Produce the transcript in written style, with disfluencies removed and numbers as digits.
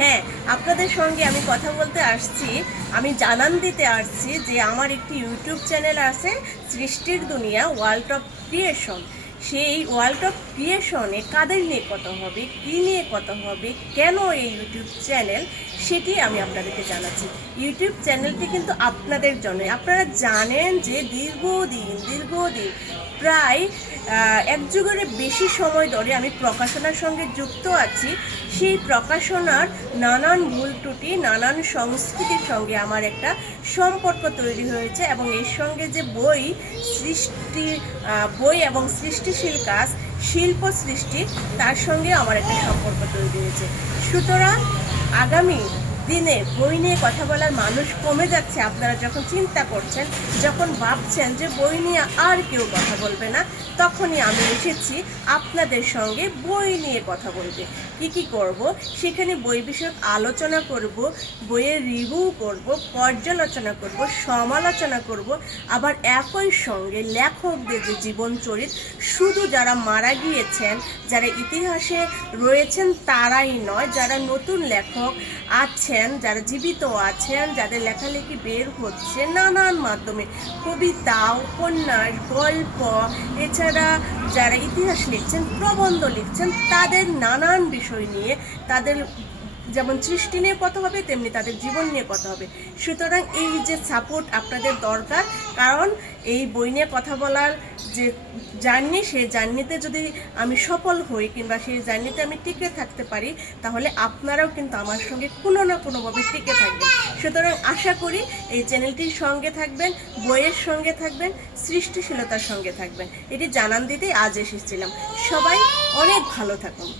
হ্যাঁ, আপনাদের সঙ্গে আমি কথা বলতে আসছি। আমি জানান দিতে আসছি যে আমার একটি ইউটিউব চ্যানেল আছে, সৃষ্টির দুনিয়া ওয়ার্ল্ড অফ ক্রিয়েশন। সেই ওয়ার্ল্ড অফ ক্রিয়েশনে কাদের নিয়ে কথা হবে, কী নিয়ে কথা হবে, কেন এই ইউটিউব চ্যানেল, সেটি আমি আপনাদেরকে জানাচ্ছি। ইউটিউব চ্যানেলটি কিন্তু আপনাদের জন্য। আপনারা জানেন যে দীর্ঘদিন প্রায় এক যুগের বেশি সময় ধরে আমি প্রকাশনার সঙ্গে যুক্ত আছি। সেই প্রকাশনার নানান ভুল ত্রুটি, নানান সংস্কৃতির সঙ্গে আমার একটা সম্পর্ক তৈরি হয়েছে, এবং এর সঙ্গে যে বই এবং সৃষ্টিশীল কাজ, শিল্প সৃষ্টি, তার সঙ্গে আমার একটা সম্পর্ক তৈরি হয়েছে। সুতরাং আগামী দিনে বই নিয়ে কথা বলার মানুষ কমে যাচ্ছে। আপনারা যখন চিন্তা করছেন, যখন ভাবছেন যে বই নিয়ে আর কেউ কথা বলবে না, তখনই আমি এসেছি আপনাদের সঙ্গে বই নিয়ে কথা বলতে। কি করব, সেখানে বই বিষয়ক আলোচনা করব, বইয়ের রিভিউ করব, পর্যালোচনা করব, সমালোচনা করব। আবার একই সঙ্গে লেখকদের যে জীবন চরিত, শুধু যারা মারা গিয়েছেন, যারা ইতিহাসে রয়েছেন তারাই নয়, যারা নতুন লেখক আছেন, যারা জীবিত আছেন, যাদের লেখালেখি বের হচ্ছে নানান মাধ্যমে, কবিতা, উপন্যাস, গল্প, এছাড়া যারা ইতিহাস লিখছেন, প্রবন্ধ লিখছেন, তাদের নানান বিষয় নিয়ে, তাদের যেমন সৃষ্টি নিয়ে কথা হবে, তেমনি তাদের জীবন নিয়ে কথা হবে। সুতরাং এই যে সাপোর্ট আপনাদের দরকার, কারণ এই বই নিয়ে কথা বলার যে জার্নি, সেই জার্নিতে যদি আমি সফল হই, কিংবা সেই জার্নিতে আমি টিকে থাকতে পারি, তাহলে আপনারাও কিন্তু আমার সঙ্গে কোনো না কোনোভাবে টিকে থাকবেন। সুতরাং আশা করি এই চ্যানেলটির সঙ্গে থাকবেন, বইয়ের সঙ্গে থাকবেন, সৃষ্টিশীলতার সঙ্গে থাকবেন। এটি জানান দিতেই আজ এসেছিলাম। সবাই অনেক ভালো থাকুন।